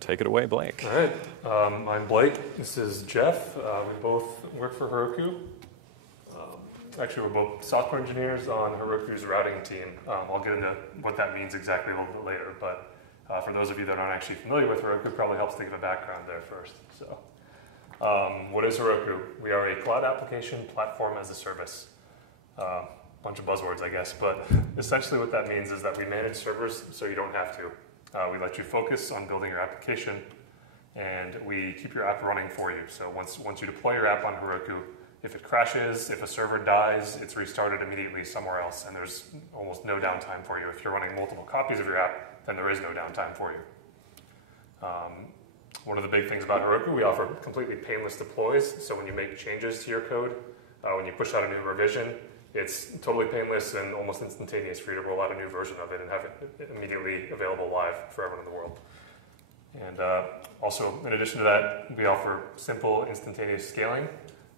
take it away, Blake. All right, I'm Blake. This is Geoff. We both work for Heroku. Actually, we're both software engineers on Heroku's routing team. I'll get into what that means exactly a little bit later, but for those of you that aren't actually familiar with Heroku, it probably helps to give a background there first. So, what is Heroku? We are a cloud application platform as a service. Bunch of buzzwords, I guess, but essentially what that means is that we manage servers so you don't have to. We let you focus on building your application, and we keep your app running for you. So once you deploy your app on Heroku, if it crashes, if a server dies, it's restarted immediately somewhere else, and there's almost no downtime for you. If you're running multiple copies of your app, then there is no downtime for you. One of the big things about Heroku, we offer completely painless deploys. So when you make changes to your code, when you push out a new revision, it's totally painless and almost instantaneous for you to roll out a new version of it and have it immediately available live for everyone in the world. And also, in addition to that, we offer simple instantaneous scaling.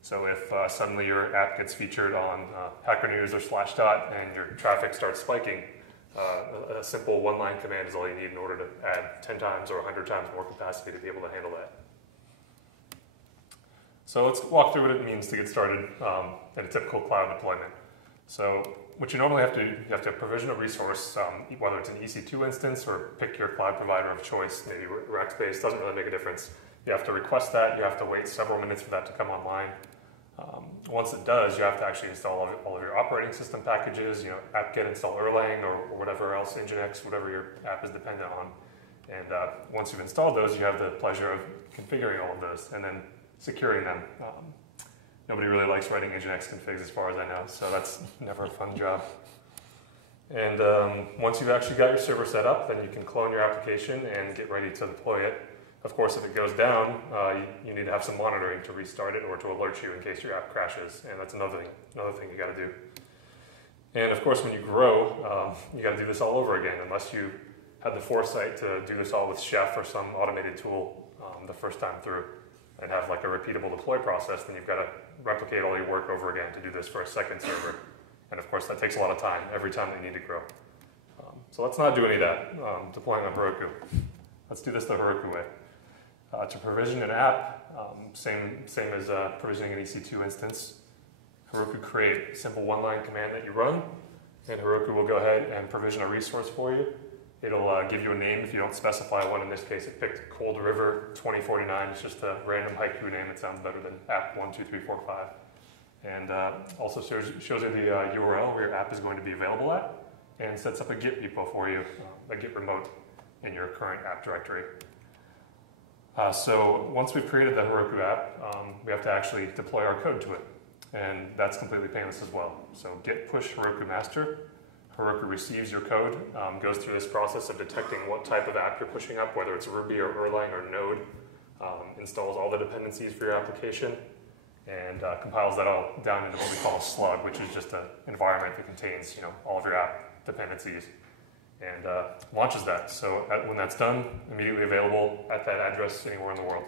So if suddenly your app gets featured on Hacker News or Slashdot and your traffic starts spiking, a simple one-line command is all you need in order to add 10 times or 100 times more capacity to be able to handle that. So let's walk through what it means to get started in a typical cloud deployment. So what you normally have to do, you have to provision a resource, whether it's an EC2 instance or pick your cloud provider of choice, maybe Rackspace, doesn't really make a difference. You have to request that, you have to wait several minutes for that to come online. Once it does, you have to actually install all of your operating system packages, apt-get install Erlang or whatever else, Nginx, whatever your app is dependent on. And once you've installed those, you have the pleasure of configuring all of those and then securing them. Nobody really likes writing Nginx configs as far as I know, so that's never a fun job. And once you've actually got your server set up, then you can clone your application and get ready to deploy it. Of course, if it goes down, you need to have some monitoring to restart it or to alert you in case your app crashes, and that's another thing you got to do. And of course, when you grow, you got to do this all over again, unless you had the foresight to do this all with Chef or some automated tool the first time through and have like a repeatable deploy process, then you've got to replicate all your work over again to do this for a second server. And of course, that takes a lot of time every time that you need to grow. So let's not do any of that deploying on Heroku. Let's do this the Heroku way. To provision an app, same as provisioning an EC2 instance, Heroku create a simple one-line command that you run, and Heroku will go ahead and provision a resource for you. It'll give you a name if you don't specify one. In this case, it picked Cold River 2049. It's just a random haiku name. It sounds better than app 12345. And also shows you the URL where your app is going to be available at, and sets up a Git repo for you, a Git remote in your current app directory. So once we've created the Heroku app, we have to actually deploy our code to it. And that's completely painless as well. So git push Heroku master. Heroku receives your code, goes through this process of detecting what type of app you're pushing up, whether it's Ruby or Erlang or Node, installs all the dependencies for your application, and compiles that all down into what we call a slug, which is just an environment that contains all of your app dependencies, and launches that. So when that's done, immediately available at that address anywhere in the world.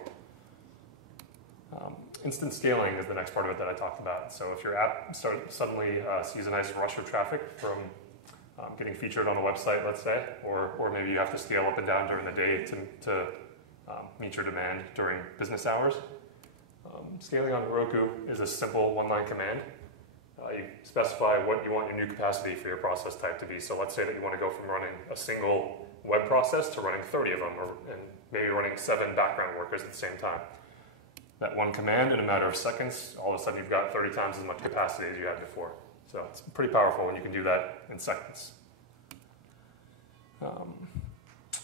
Instant scaling is the next part of it that I talked about. So if your app suddenly sees a nice rush of traffic from getting featured on a website, let's say, or maybe you have to scale up and down during the day to meet your demand during business hours. Scaling on Heroku is a simple one-line command. You specify what you want your new capacity for your process type to be. So let's say that you want to go from running a single web process to running 30 of them, and maybe running 7 background workers at the same time. That one command, in a matter of seconds, all of a sudden you've got 30 times as much capacity as you had before. So it's pretty powerful when you can do that in seconds.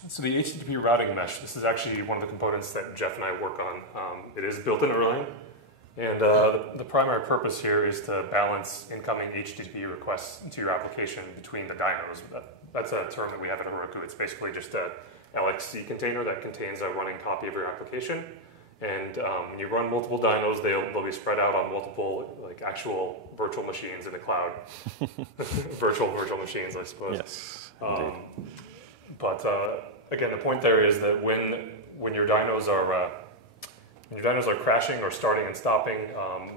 So the HTTP routing mesh, this is actually one of the components that Geoff and I work on. It is built in Erlang, and the primary purpose here is to balance incoming HTTP requests to your application between the dynos. That's a term that we have at Heroku. It's basically just a LXC container that contains a running copy of your application. And when you run multiple dynos, they'll be spread out on multiple actual virtual machines in the cloud. virtual machines, I suppose. Yes, but again, the point there is that when your dynos are crashing or starting and stopping,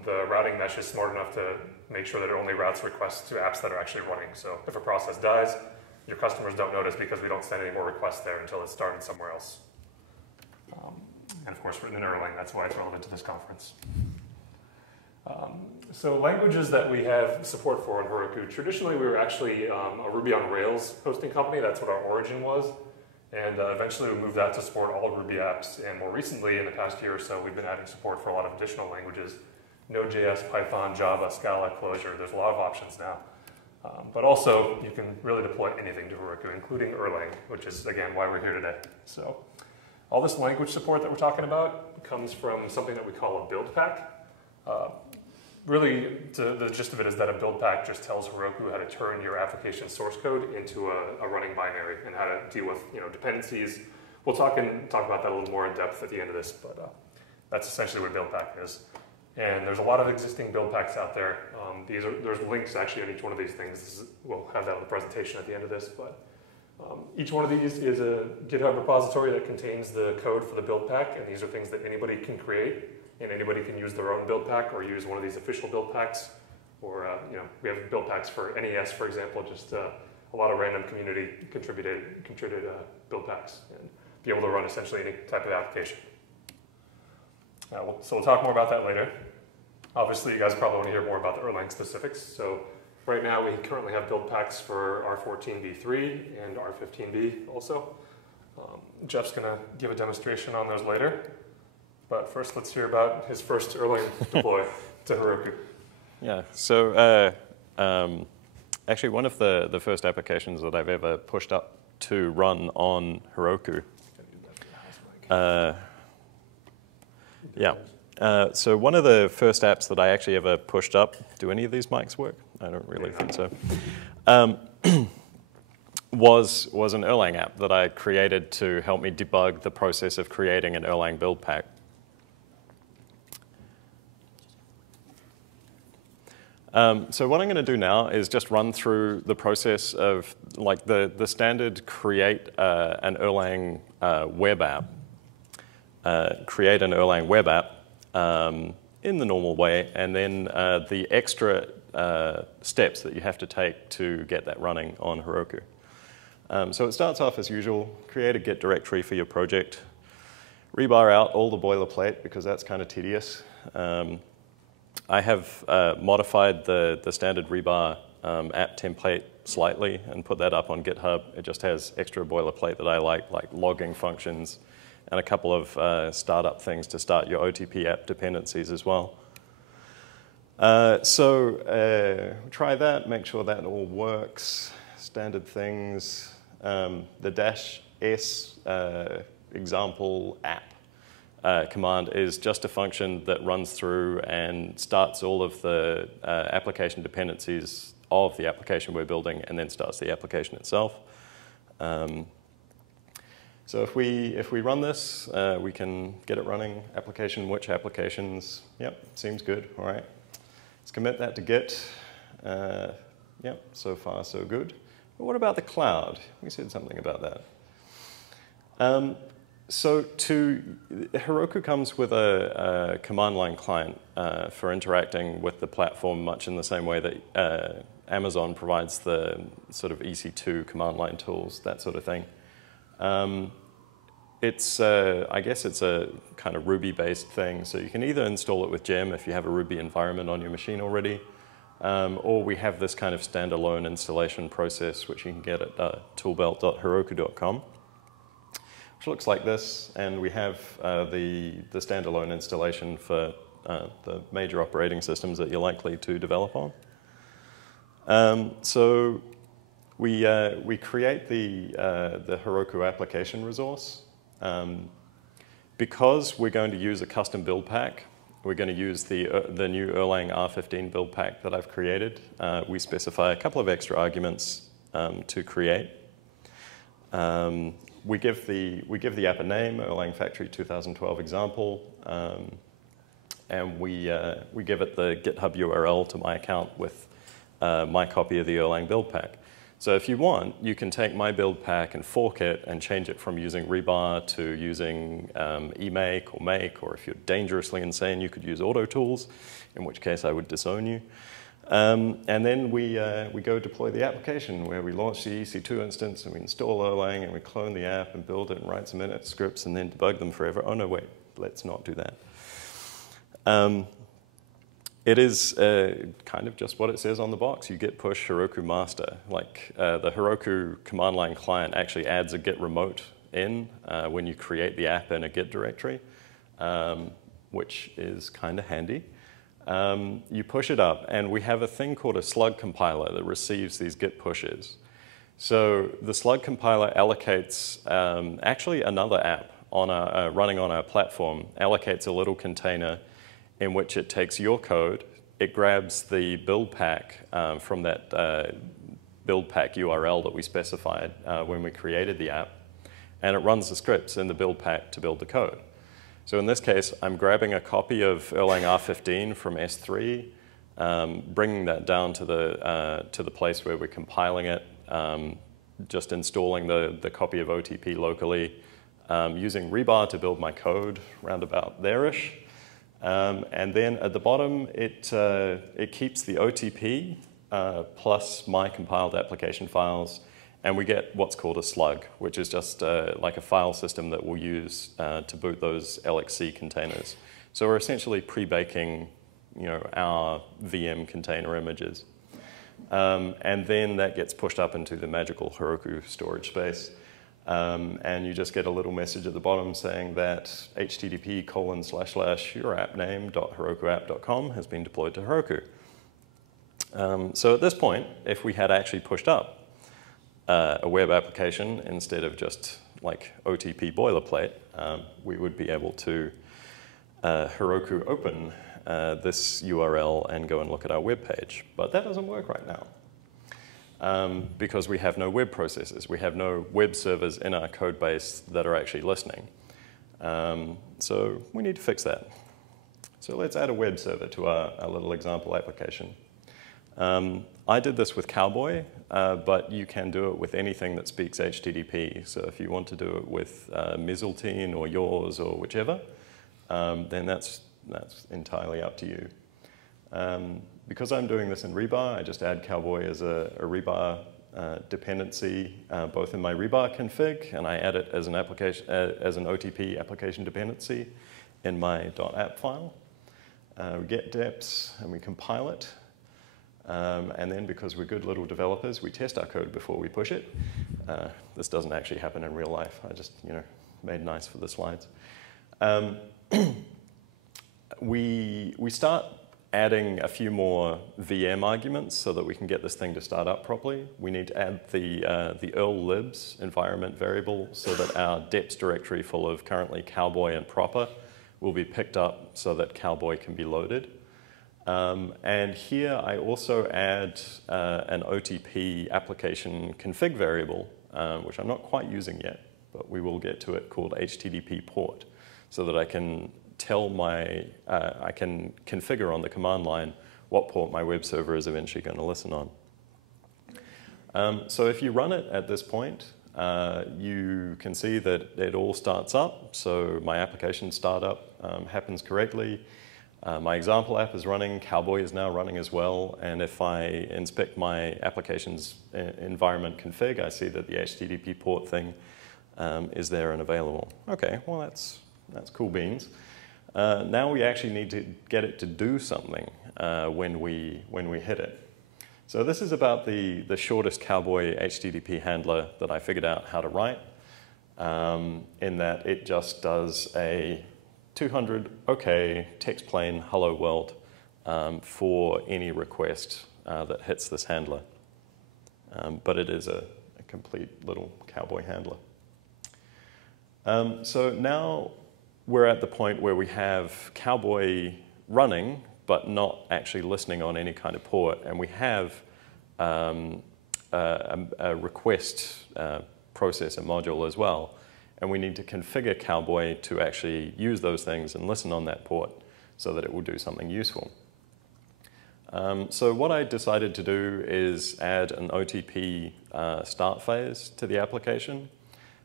the routing mesh is smart enough to make sure that it only routes requests to apps that are actually running. So if a process dies, your customers don't notice because we don't send any more requests there until it's started somewhere else. And of course, written in Erlang. That's why it's relevant to this conference. So languages that we have support for in Heroku, traditionally we were actually a Ruby on Rails hosting company. That's what our origin was. And eventually we moved that to support all Ruby apps. And more recently, in the past year or so, we've been adding support for a lot of additional languages. Node.js, Python, Java, Scala, Clojure. There's a lot of options now. But also, you can really deploy anything to Heroku, including Erlang, which is, again, why we're here today. So all this language support that we're talking about comes from something that we call a build pack. Really, the gist of it is that a build pack just tells Heroku how to turn your application source code into a running binary and how to deal with dependencies. We'll talk about that a little more in depth at the end of this, but that's essentially what build pack is. And there's a lot of existing build packs out there. There's links actually on each one of these things. We'll have that on the presentation at the end of this, but each one of these is a GitHub repository that contains the code for the build pack, and these are things that anybody can create. And anybody can use their own build pack or use one of these official build packs. Or, we have build packs for NES, for example, just a lot of random community contributed build packs and be able to run essentially any type of application. So we'll talk more about that later. Obviously, you guys probably want to hear more about the Erlang specifics. So right now, we currently have build packs for R14v3 and R15v also. Geoff's going to give a demonstration on those later. But first, let's hear about his first Erlang deploy to Heroku. Yeah, so actually one of the first applications that I've ever pushed up to run on Heroku. So one of the first apps that I actually ever pushed up, do any of these mics work? I don't really think so. Was an Erlang app that I created to help me debug the process of creating an Erlang build pack. So what I'm going to do now is just run through the process of like the standard create an Erlang web app. Create an Erlang web app in the normal way, and then the extra steps that you have to take to get that running on Heroku. So it starts off as usual, create a Git directory for your project, rebar out all the boilerplate because that's kind of tedious. I have modified the standard rebar app template slightly and put that up on GitHub. It just has extra boilerplate that I like logging functions and a couple of startup things to start your OTP app dependencies as well. So try that, make sure that all works. Standard things, the -s example app command is just a function that runs through and starts all of the application dependencies of the application we're building and then starts the application itself. So if we run this, we can get it running. Application, which applications? Yep, seems good. All right. Let's commit that to Git. Yep, so far so good. But what about the cloud? We said something about that. So Heroku comes with a command line client for interacting with the platform much in the same way that Amazon provides the sort of EC2 command line tools, that sort of thing. I guess it's a kind of Ruby-based thing, so you can either install it with Gem if you have a Ruby environment on your machine already, or we have this kind of standalone installation process which you can get at toolbelt.heroku.com. Which looks like this, and we have the standalone installation for the major operating systems that you're likely to develop on. So we create the Heroku application resource. Because we're going to use a custom build pack, we're going to use the new Erlang R15 build pack that I've created. We specify a couple of extra arguments to create. We give the app a name, Erlang Factory 2012 example, and we give it the GitHub URL to my account with my copy of the Erlang build pack. So if you want, you can take my build pack and fork it and change it from using rebar to using emake or make, or if you're dangerously insane, you could use auto tools, in which case I would disown you. And then we go deploy the application where we launch the EC2 instance and we install Erlang and we clone the app and build it and write some init scripts and then debug them forever. Oh, no, wait, let's not do that. It is kind of just what it says on the box. You git push Heroku master. Like the Heroku command line client actually adds a git remote in when you create the app in a git directory, which is kind of handy. You push it up, and we have a thing called a slug compiler that receives these git pushes. So the slug compiler allocates actually another app on running on our platform, allocates a little container in which it takes your code, it grabs the build pack from that build pack URL that we specified when we created the app, and it runs the scripts in the build pack to build the code. So in this case, I'm grabbing a copy of Erlang R15 from S3, bringing that down to the place where we're compiling it, just installing the copy of OTP locally, using rebar to build my code, round about there-ish. And then at the bottom, it keeps the OTP plus my compiled application files, and we get what's called a slug, which is just like a file system that we'll use to boot those LXC containers. So we're essentially pre-baking, our VM container images. And then that gets pushed up into the magical Heroku storage space. And you just get a little message at the bottom saying that http://yourappname.herokuapp.com has been deployed to Heroku. So at this point, if we had actually pushed up a web application instead of just like OTP boilerplate, we would be able to Heroku open this URL and go and look at our web page. But that doesn't work right now. Because we have no web processors. We have no web servers in our code base that are actually listening. So we need to fix that. So let's add a web server to our little example application. I did this with Cowboy, but you can do it with anything that speaks HTTP. So if you want to do it with Mizzletine or yours or whichever, then that's entirely up to you. Because I'm doing this in rebar, I just add Cowboy as a rebar dependency, both in my rebar config, and I add it as an application as an OTP application dependency in my .app file. We get deps and we compile it, and then because we're good little developers, we test our code before we push it. This doesn't actually happen in real life. I just made nice for the slides. We start adding a few more VM arguments so that we can get this thing to start up properly. We need to add the Erl libs environment variable so that our deps directory full of currently Cowboy and proper will be picked up so that Cowboy can be loaded. And here I also add an OTP application config variable, which I'm not quite using yet, but we will get to it, called HTTP port, so that I can tell I can configure on the command line what port my web server is eventually going to listen on. So if you run it at this point, you can see that it all starts up. So my application startup happens correctly. My example app is running. Cowboy is now running as well. And if I inspect my application's environment config, I see that the HTTP port thing is there and available. OK, well, that's cool beans. Now we actually need to get it to do something when we hit it. So this is about the shortest Cowboy HTTP handler that I figured out how to write, in that it just does a 200 OK text plain hello world for any request that hits this handler. But it is a complete little Cowboy handler. So now we're at the point where we have Cowboy running, but not actually listening on any kind of port. And we have a request processor module as well. And we need to configure Cowboy to actually use those things and listen on that port so that it will do something useful. So what I decided to do is add an OTP start phase to the application.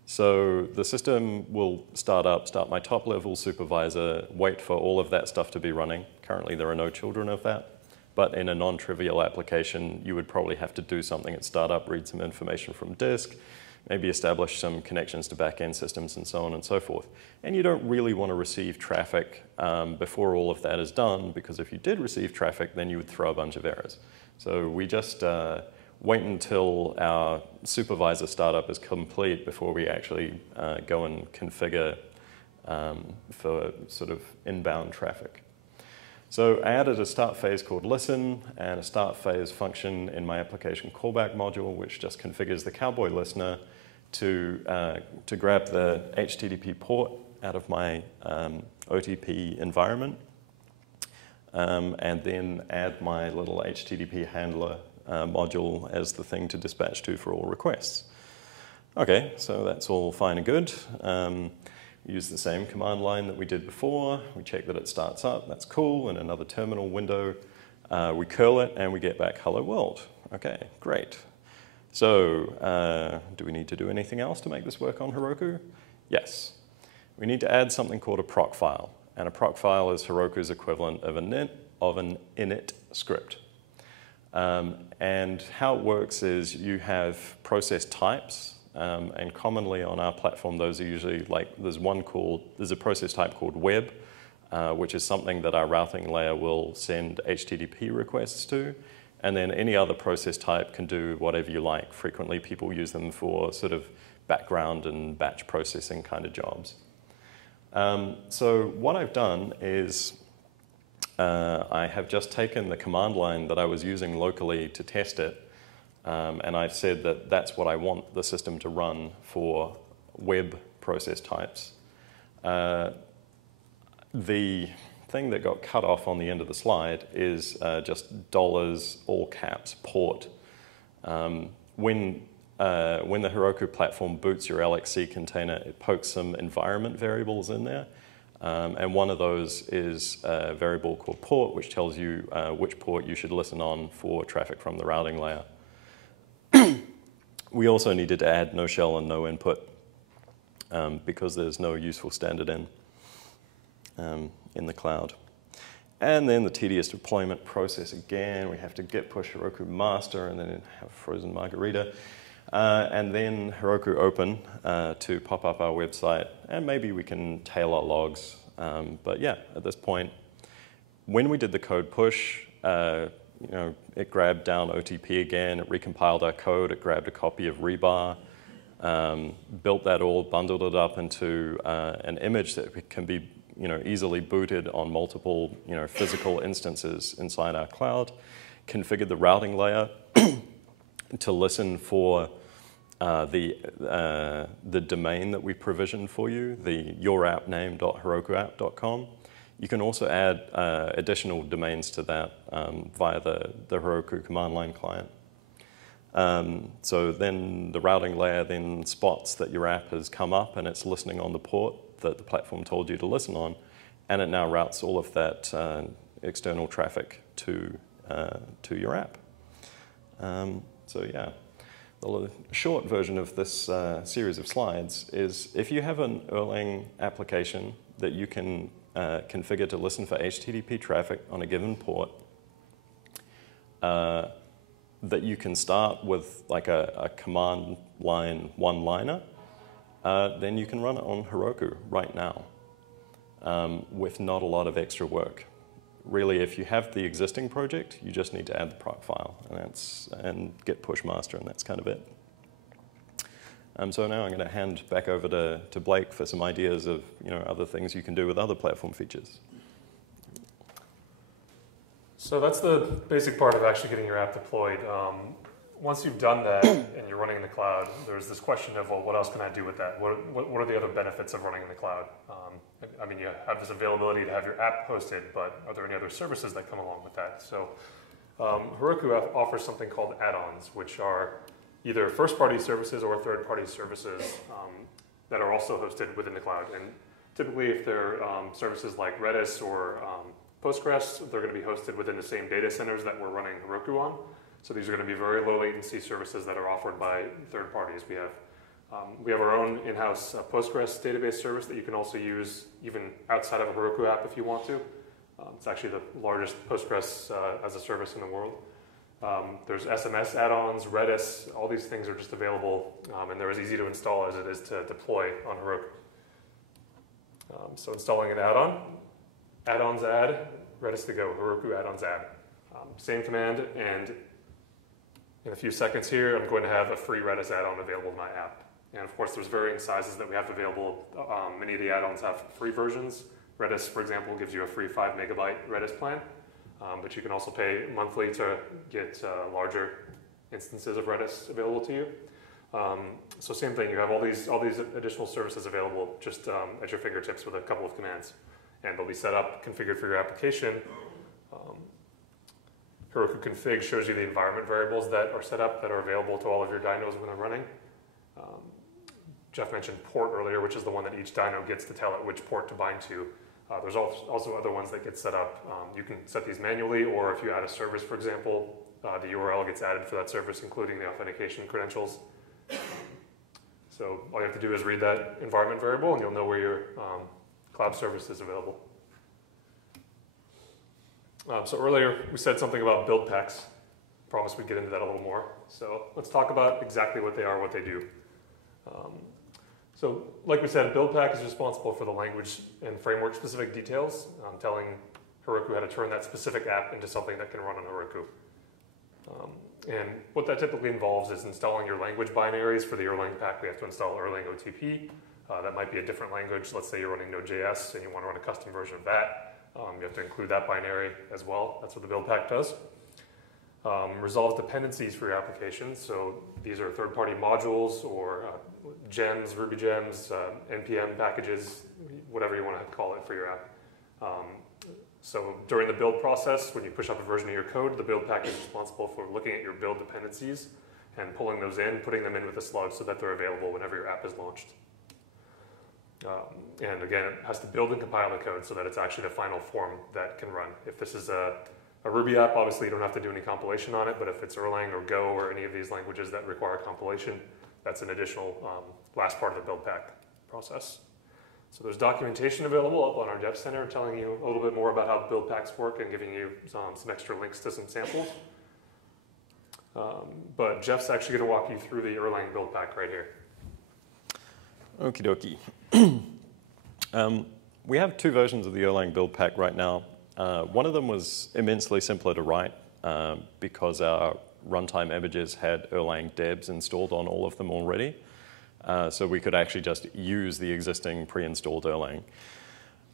So the system will start my top level supervisor, wait for all of that stuff to be running. Currently there are no children of that. But in a non-trivial application, you would probably have to do something at startup, read some information from disk, maybe establish some connections to back-end systems and so on and so forth. And you don't really want to receive traffic before all of that is done, because if you did receive traffic, then you would throw a bunch of errors. So we just wait until our supervisor startup is complete before we actually go and configure for sort of inbound traffic. So I added a start phase called listen and a start phase function in my application callback module, which just configures the cowboy listener to grab the HTTP port out of my OTP environment, and then add my little HTTP handler module as the thing to dispatch to for all requests. Okay, so that's all fine and good. We use the same command line that we did before. We check that it starts up. That's cool. In another terminal window, we curl it, and we get back hello world. Okay, great. So do we need to do anything else to make this work on Heroku? Yes. We need to add something called a proc file. And a proc file is Heroku's equivalent of an init script. And how it works is you have process types. And commonly on our platform, those are usually like, there's a process type called web, which is something that our routing layer will send HTTP requests to. And then any other process type can do whatever you like. Frequently, people use them for sort of background and batch processing kind of jobs. So what I've done is I have just taken the command line that I was using locally to test it, and I've said that that's what I want the system to run for web process types. The thing that got cut off on the end of the slide is just dollars, all caps, port. When the Heroku platform boots your LXC container, it pokes some environment variables in there. And one of those is a variable called port, which tells you which port you should listen on for traffic from the routing layer. We also needed to add no shell and no input because there's no useful standard in the cloud. And then the tedious deployment process again. We have to git push Heroku master and then have frozen margarita. And then Heroku open to pop up our website. And maybe we can tail our logs. But yeah, at this point, when we did the code push, it grabbed down OTP again, it recompiled our code, it grabbed a copy of rebar, built that all, bundled it up into an image that can be easily booted on multiple physical instances inside our cloud, configured the routing layer to listen for the domain that we provisioned for you, the yourappname.herokuapp.com. You can also add additional domains to that via the Heroku command line client. So then the routing layer then spots that your app has come up and it's listening on the port that the platform told you to listen on, and it now routes all of that external traffic to your app. So yeah, the short version of this series of slides is if you have an Erlang application that you can configure to listen for HTTP traffic on a given port, that you can start with like a command line one-liner, then you can run it on Heroku right now with not a lot of extra work. Really, if you have the existing project, you just need to add the proc file and git push master, and that's kind of it. So now I'm going to hand back over to Blake for some ideas of other things you can do with other platform features. So that's the basic part of actually getting your app deployed. Once you've done that and you're running in the cloud, there's this question of, well, what else can I do with that? What are the other benefits of running in the cloud? I mean, you have this availability to have your app hosted, but are there any other services that come along with that? So Heroku offers something called add-ons, which are either first-party services or third-party services that are also hosted within the cloud. And typically, if they're services like Redis or Postgres, they're going to be hosted within the same data centers that we're running Heroku on. So these are going to be very low latency services that are offered by third parties. We have our own in-house Postgres database service that you can also use even outside of a Heroku app if you want to. It's actually the largest Postgres as a service in the world. There's SMS add-ons, Redis, all these things are just available, and they're as easy to install as it is to deploy on Heroku. So installing an add-on, add-ons add, Redis to go, Heroku add-ons add. Same command, and in a few seconds here, I'm going to have a free Redis add-on available in my app. And of course, there's varying sizes that we have available. Many of the add-ons have free versions. Redis, for example, gives you a free 5 megabyte Redis plan, but you can also pay monthly to get larger instances of Redis available to you. So same thing, you have all these additional services available just at your fingertips with a couple of commands. And they'll be set up, configured for your application. Heroku config shows you the environment variables that are set up that are available to all of your dynos when they're running. Geoff mentioned port earlier, which is the one that each dyno gets to tell it which port to bind to. There's also other ones that get set up. You can set these manually, or if you add a service, for example, the URL gets added for that service, including the authentication credentials. So all you have to do is read that environment variable, and you'll know where your cloud service is available. So earlier, we said something about build packs. Promised we'd get into that a little more. So let's talk about exactly what they are, what they do. So like we said, build pack is responsible for the language and framework specific details, telling Heroku how to turn that specific app into something that can run on Heroku. And what that typically involves is installing your language binaries. For the Erlang pack, we have to install Erlang OTP. That might be a different language. Let's say you're running Node.js and you want to run a custom version of that. You have to include that binary as well. That's what the build pack does. Resolve dependencies for your application. So these are third-party modules or gems, Ruby gems, NPM packages, whatever you want to call it for your app. So during the build process, when you push up a version of your code, the build pack is responsible for looking at your build dependencies and pulling those in, putting them in with a slug so that they're available whenever your app is launched. And again, it has to build and compile the code so that it's actually the final form that can run. If this is a Ruby app, obviously you don't have to do any compilation on it, but if it's Erlang or Go or any of these languages that require compilation, that's an additional last part of the build pack process. So there's documentation available up on our Dev Center telling you a little bit more about how build packs work and giving you some extra links to some samples. But Geoff's actually going to walk you through the Erlang build pack right here. Okie dokie. We have two versions of the Erlang build pack right now. One of them was immensely simpler to write because our runtime images had Erlang debs installed on all of them already. So we could actually just use the existing pre-installed Erlang.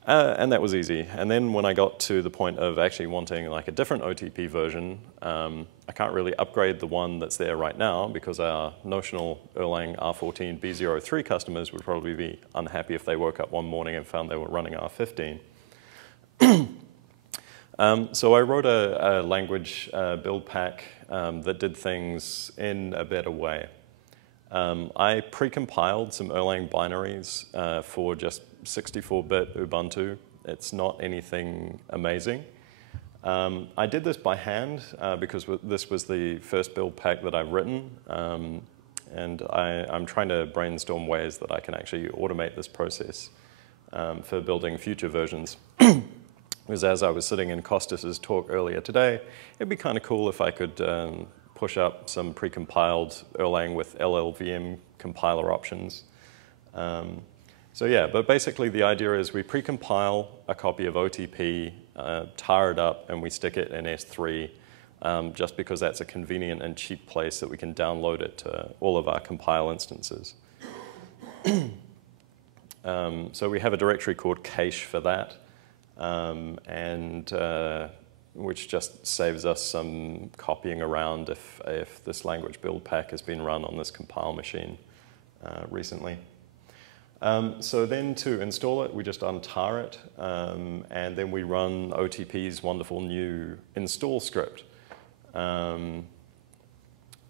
And that was easy. And then when I got to the point of actually wanting like a different OTP version, I can't really upgrade the one that's there right now because our notional Erlang R14 B03 customers would probably be unhappy if they woke up one morning and found they were running R15. So I wrote a language build pack that did things in a better way. I pre-compiled some Erlang binaries for just 64-bit Ubuntu. It's not anything amazing. I did this by hand because this was the first build pack that I've written. And I'm trying to brainstorm ways that I can actually automate this process for building future versions. Because as I was sitting in Costas's talk earlier today, it'd be kind of cool if I could push up some pre-compiled Erlang with LLVM compiler options. So yeah, but basically the idea is we pre-compile a copy of OTP, tar it up, and we stick it in S3 just because that's a convenient and cheap place that we can download it to all of our compile instances. So we have a directory called cache for that, which just saves us some copying around if this language build pack has been run on this compile machine recently. So then to install it, we just untar it, and then we run OTP's wonderful new install script. The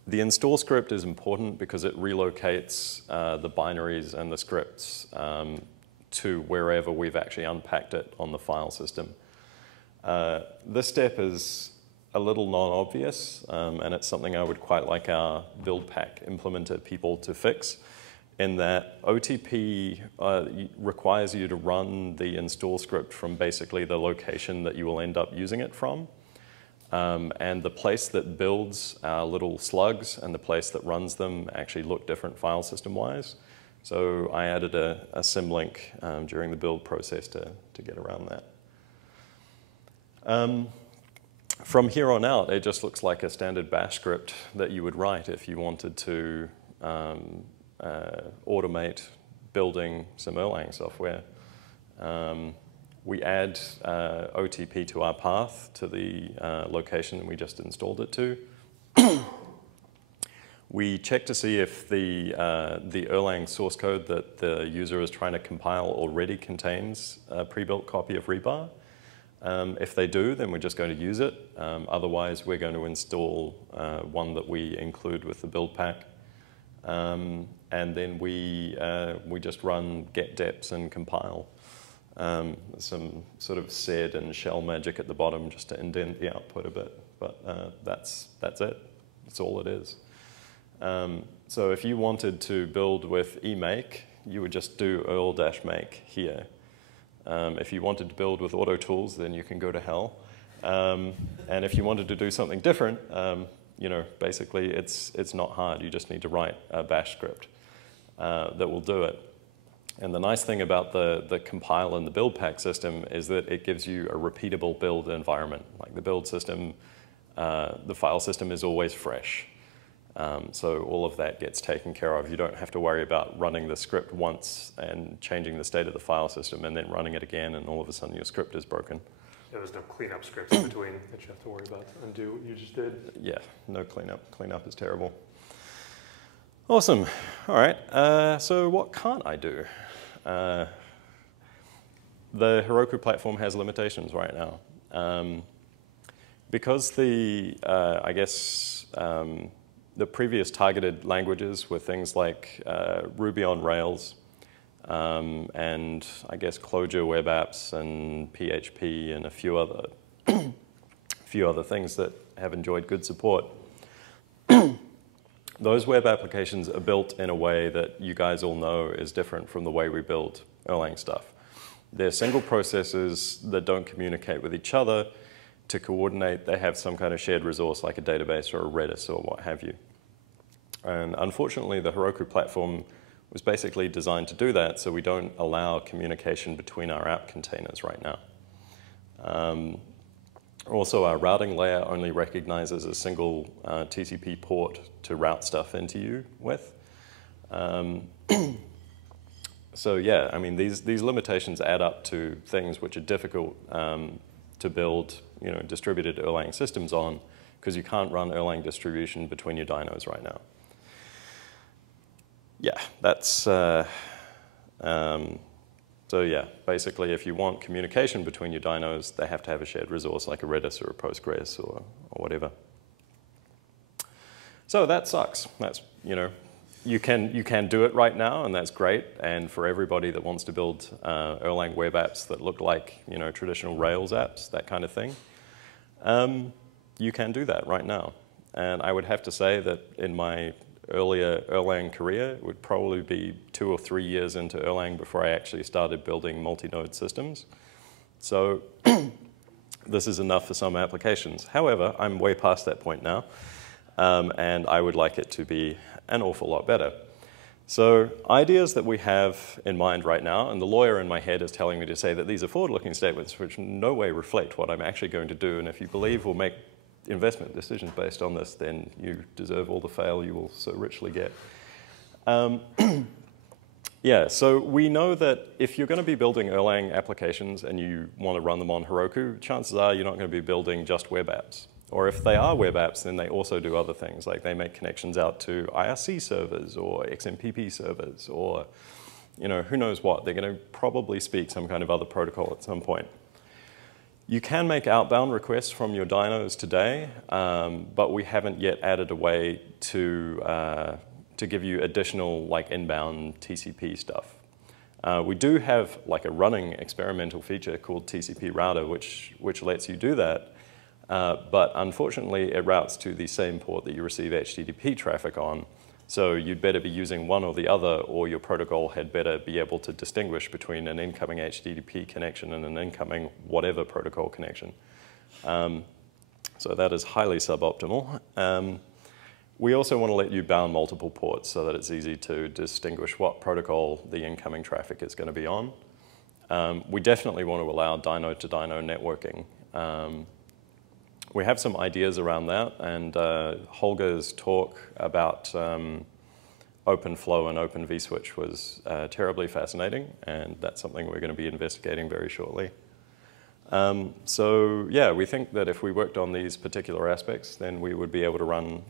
install script is important because it relocates the binaries and the scripts to wherever we've actually unpacked it on the file system. This step is a little non-obvious, and it's something I would quite like our build pack implementer people to fix. in that OTP requires you to run the install script from basically the location that you will end up using it from. And the place that builds our little slugs and the place that runs them actually look different file system-wise. So I added a symlink during the build process to get around that. From here on out, it just looks like a standard bash script that you would write if you wanted to automate building some Erlang software. We add OTP to our path to the location we just installed it to. We check to see if the Erlang source code that the user is trying to compile already contains a pre-built copy of rebar. If they do, then we're just going to use it. Otherwise, we're going to install one that we include with the build pack. And then we just run get deps and compile. Some sort of sed and shell magic at the bottom just to indent the output a bit. But that's it. That's all it is. So if you wanted to build with emake, you would just do earl-make here. If you wanted to build with auto tools, then you can go to hell. And if you wanted to do something different, basically it's not hard. You just need to write a bash script that will do it. And the nice thing about the compile and the build pack system is that it gives you a repeatable build environment. Like the build system, the file system is always fresh. So all of that gets taken care of. You don't have to worry about running the script once and changing the state of the file system and then running it again, and all of a sudden your script is broken. Yeah, there's no cleanup scripts in between that you have to worry about. Undo what you just did. Yeah, no cleanup. Cleanup is terrible. Awesome. All right. So what can't I do? The Heroku platform has limitations right now. Because the previous targeted languages were things like Ruby on Rails and I guess Clojure web apps and PHP and a few other things that have enjoyed good support. Those web applications are built in a way that you guys all know is different from the way we build Erlang stuff. They're single processes that don't communicate with each other. To coordinate, they have some kind of shared resource like a database or a Redis or what have you. And unfortunately, the Heroku platform was basically designed to do that, so we don't allow communication between our app containers right now. Also, our routing layer only recognizes a single TCP port to route stuff into you with. So yeah, I mean, these limitations add up to things which are difficult to build, distributed Erlang systems on, because you can't run Erlang distribution between your dynos right now. Yeah, that's, so yeah, basically if you want communication between your dynos, they have to have a shared resource like a Redis or a Postgres or whatever. So that sucks. That's, you can do it right now, and that's great. And for everybody that wants to build Erlang web apps that look like, traditional Rails apps, that kind of thing, you can do that right now. And I would have to say that in my earlier Erlang career, it would probably be 2 or 3 years into Erlang before I actually started building multi-node systems. So this is enough for some applications. However, I'm way past that point now, and I would like it to be an awful lot better. So ideas that we have in mind right now, and the lawyer in my head is telling me to say that these are forward-looking statements which in no way reflect what I'm actually going to do, and if you believe we'll make investment decisions based on this, then you deserve all the fail you will so richly get. Yeah, so we know that if you're going to be building Erlang applications and you want to run them on Heroku, chances are you're not going to be building just web apps. Or if they are web apps, then they also do other things, like they make connections out to IRC servers or XMPP servers or, who knows what. They're going to probably speak some kind of other protocol at some point. You can make outbound requests from your dynos today, but we haven't yet added a way to give you additional inbound TCP stuff. We do have a running experimental feature called TCP router, which lets you do that. But unfortunately, it routes to the same port that you receive HTTP traffic on. So you'd better be using one or the other, or your protocol had better be able to distinguish between an incoming HTTP connection and an incoming whatever protocol connection. So that is highly suboptimal. We also want to let you bound multiple ports so that it's easy to distinguish what protocol the incoming traffic is going to be on. We definitely want to allow dyno-to-dyno networking. We have some ideas around that, and Holger's talk about OpenFlow and Open vSwitch was terribly fascinating, and that's something we're going to be investigating very shortly. So yeah, we think that if we worked on these particular aspects, then we would be able to run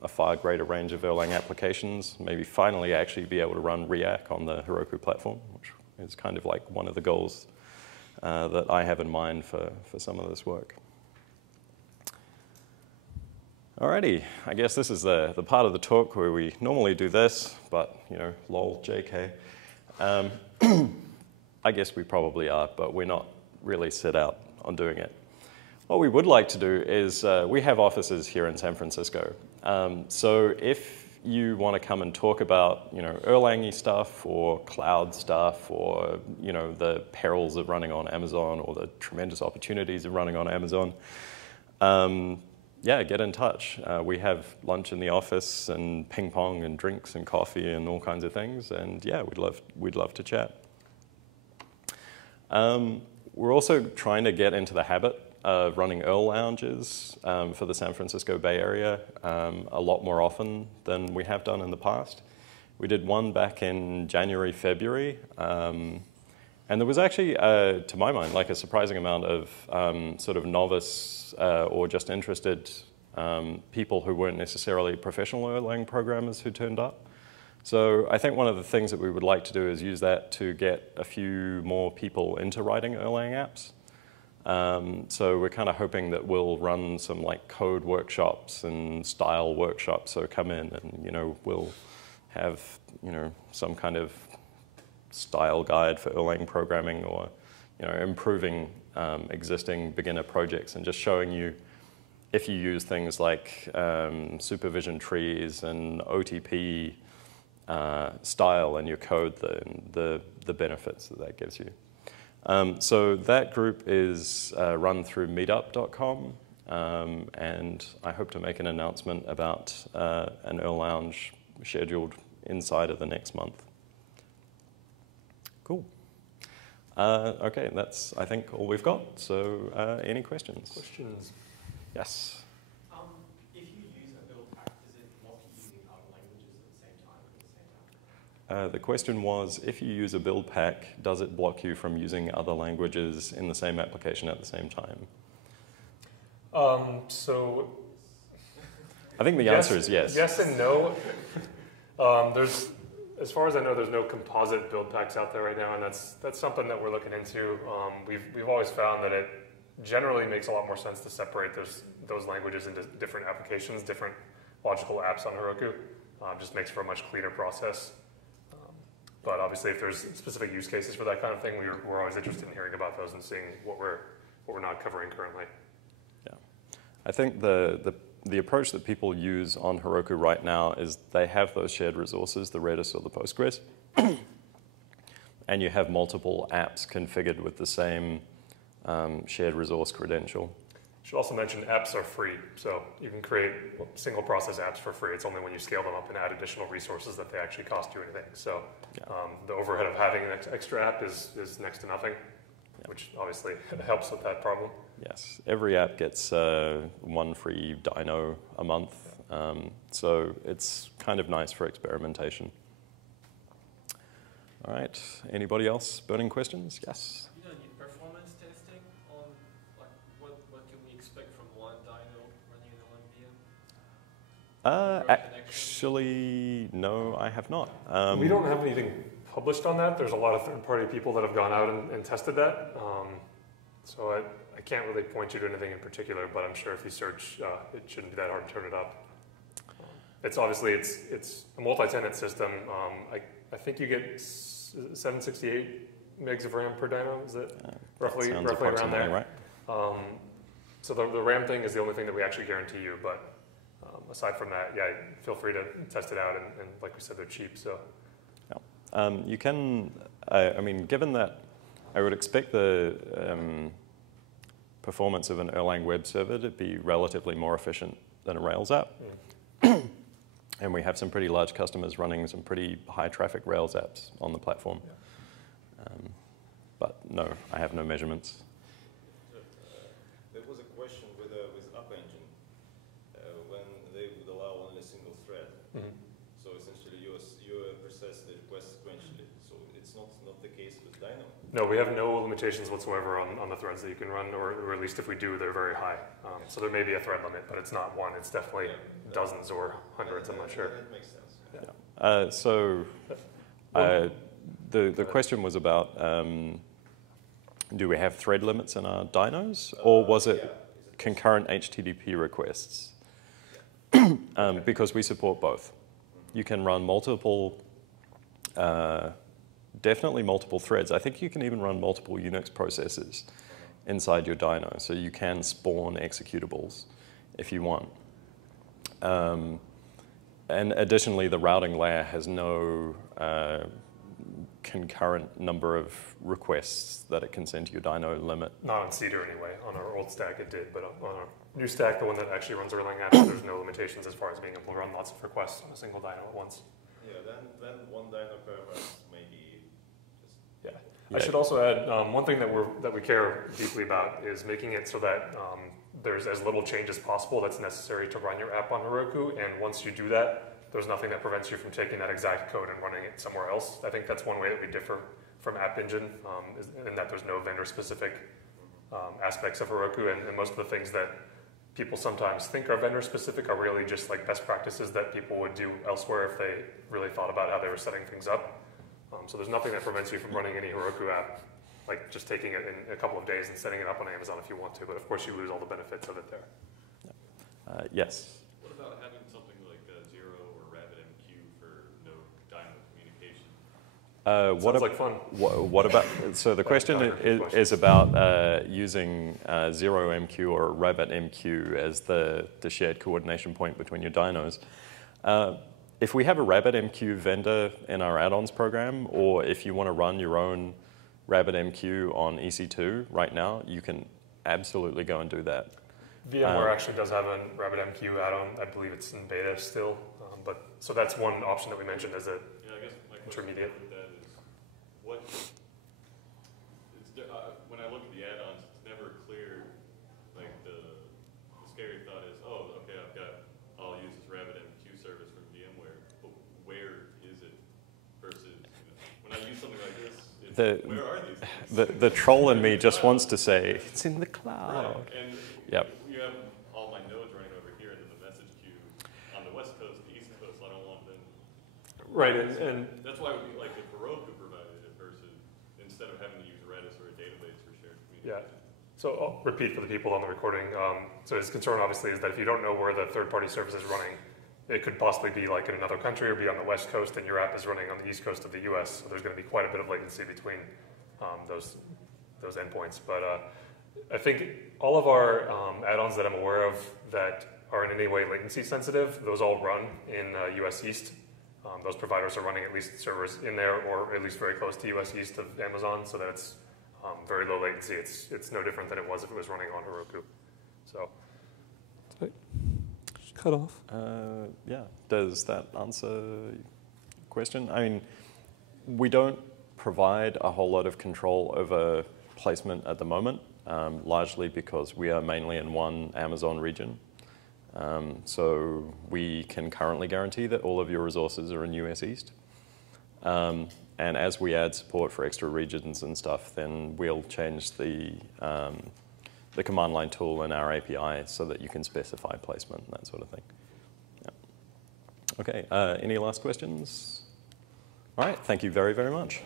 a far greater range of Erlang applications, maybe finally actually be able to run React on the Heroku platform, which is kind of like one of the goals that I have in mind for some of this work. Alrighty, I guess this is the part of the talk where we normally do this, but, you know, lol, JK. I guess we probably are, but we're not really set out on doing it. What we would like to do is, we have offices here in San Francisco. So if you want to come and talk about, you know, Erlang-y stuff or cloud stuff or, you know, the perils of running on Amazon or the tremendous opportunities of running on Amazon, yeah, get in touch. We have lunch in the office and ping pong and drinks and coffee and all kinds of things. And yeah, we'd love to chat. We're also trying to get into the habit of running Erl lounges for the San Francisco Bay Area a lot more often than we have done in the past. We did one back in January, February. And there was actually, to my mind, like a surprising amount of sort of novice or just interested people who weren't necessarily professional Erlang programmers who turned up. So I think one of the things that we would like to do is use that to get a few more people into writing Erlang apps. So we're kind of hoping that we'll run some like code workshops and style workshops. So come in and, you know, we'll have, you know, some kind of style guide for Erlang programming or, you know, improving existing beginner projects and just showing you if you use things like supervision trees and OTP style in your code, the benefits that gives you. So that group is run through meetup.com, and I hope to make an announcement about an Erl Lounge scheduled inside of the next month. Cool. Okay, that's, I think, all we've got. So any questions? Questions? Yes. If you use a build pack, does it block you using other languages at the same time? The question was, if you use a build pack, does it block you from using other languages in the same application at the same time? So I think the answer is yes. Yes and no. As far as I know, there's no composite build packs out there right now, and that's something that we're looking into. We've always found that it generally makes a lot more sense to separate those languages into different applications, different logical apps on Heroku. Just makes for a much cleaner process. But obviously, if there's specific use cases for that kind of thing, we're always interested in hearing about those and seeing what we're not covering currently. Yeah, I think the approach that people use on Heroku right now is they have those shared resources, the Redis or the Postgres, and you have multiple apps configured with the same shared resource credential. Should also mention apps are free, so you can create single process apps for free. It's only when you scale them up and add additional resources that they actually cost you anything. So the overhead of having an extra app is next to nothing, which obviously helps with that problem. Yes, every app gets one free dyno a month, so it's kind of nice for experimentation. All right, anybody else? Burning questions? Yes? You don't need performance testing on, like, what can we expect from one dyno running in one VM? Actually, no, I have not. We don't have anything published on that. There's a lot of third-party people that have gone out and tested that. So I can't really point you to anything in particular, but I'm sure if you search, it shouldn't be that hard to turn it up. It's obviously, it's a multi-tenant system. I think you get 768 megs of RAM per dyno. Is it roughly around there? Right. So the RAM thing is the only thing that we actually guarantee you, but Aside from that, yeah, feel free to test it out, and like we said, they're cheap, so. You can, I mean, given that I would expect the performance of an Erlang web server to be relatively more efficient than a Rails app. And we have some pretty large customers running some pretty high traffic Rails apps on the platform. Yeah. But no, I have no measurements. There was a question with App Engine when they would allow only a single thread. So essentially you process the request sequentially. So it's not the case with Dino. No, we have no limitations whatsoever on the threads that you can run, or at least if we do, they're very high. So there may be a thread limit, but it's not one. It's definitely dozens or hundreds, I'm not sure. That makes sense. The question was about, do we have thread limits in our dynos, or was it concurrent HTTP requests? Because we support both. You can run multiple, definitely multiple threads. I think you can even run multiple Unix processes inside your dyno, so you can spawn executables if you want. And additionally, the routing layer has no concurrent number of requests that it can send to your dyno limit. Not on Cedar anyway. On our old stack it did, but on our new stack, the one that actually runs Erlang apps, there's no limitations as far as being able to run lots of requests on a single dyno at once. Yeah, then one dyno per request maybe just... Yeah. I should also add, one thing that we care deeply about is making it so that there's as little change as possible that's necessary to run your app on Heroku, and once you do that, there's nothing that prevents you from taking that exact code and running it somewhere else. I think that's one way that we differ from App Engine, in that there's no vendor-specific aspects of Heroku, and most of the things that people sometimes think are vendor-specific are really just like best practices that people would do elsewhere if they really thought about how they were setting things up. So there's nothing that prevents you from running any Heroku app, like just taking it in a couple of days and setting it up on Amazon if you want to, but of course you lose all the benefits of it there. Yes? What about having something like Zero or RabbitMQ for no dyno communication? Sounds like fun. What about, so the question is about using ZeroMQ or RabbitMQ as the shared coordination point between your dynos. If we have a RabbitMQ vendor in our add-ons program, or if you want to run your own RabbitMQ on EC2 right now, you can absolutely go and do that. VMware actually does have a RabbitMQ add-on. I believe it's in beta still, but so that's one option that we mentioned as a I guess my intermediate. with that is, what? When I look at the add-ons, it's never clear. Like the scary thought is, oh, okay, I'll use this RabbitMQ service from VMware, but where is it versus when I use something like this? Where are these things? The troll in me just wants to say it's in the cloud. Right. And yep. You have all my nodes running over here into the message queue on the West Coast, the East Coast. I don't want them. Right, and that's why it would be like if Heroku provided it versus instead of having to use Redis or a database for shared communication. yeah. So I'll repeat for the people on the recording. So his concern obviously is that if you don't know where the third-party service is running, it could possibly be like in another country or be on the West Coast, and your app is running on the East Coast of the US. So there's going to be quite a bit of latency between those endpoints. But I think all of our add-ons that I'm aware of that are in any way latency sensitive, those all run in US East. Those providers are running at least servers in there, or at least very close to US East of Amazon, so that it's very low latency. It's no different than it was if it was running on Heroku. So. Cut off. Yeah, does that answer your question? I mean, we don't provide a whole lot of control over placement at the moment, largely because we are mainly in one Amazon region. So we can currently guarantee that all of your resources are in US East. And as we add support for extra regions and stuff, then we'll change the command line tool in our API so that you can specify placement and that sort of thing. Yeah. Okay, any last questions? All right, thank you very, very much.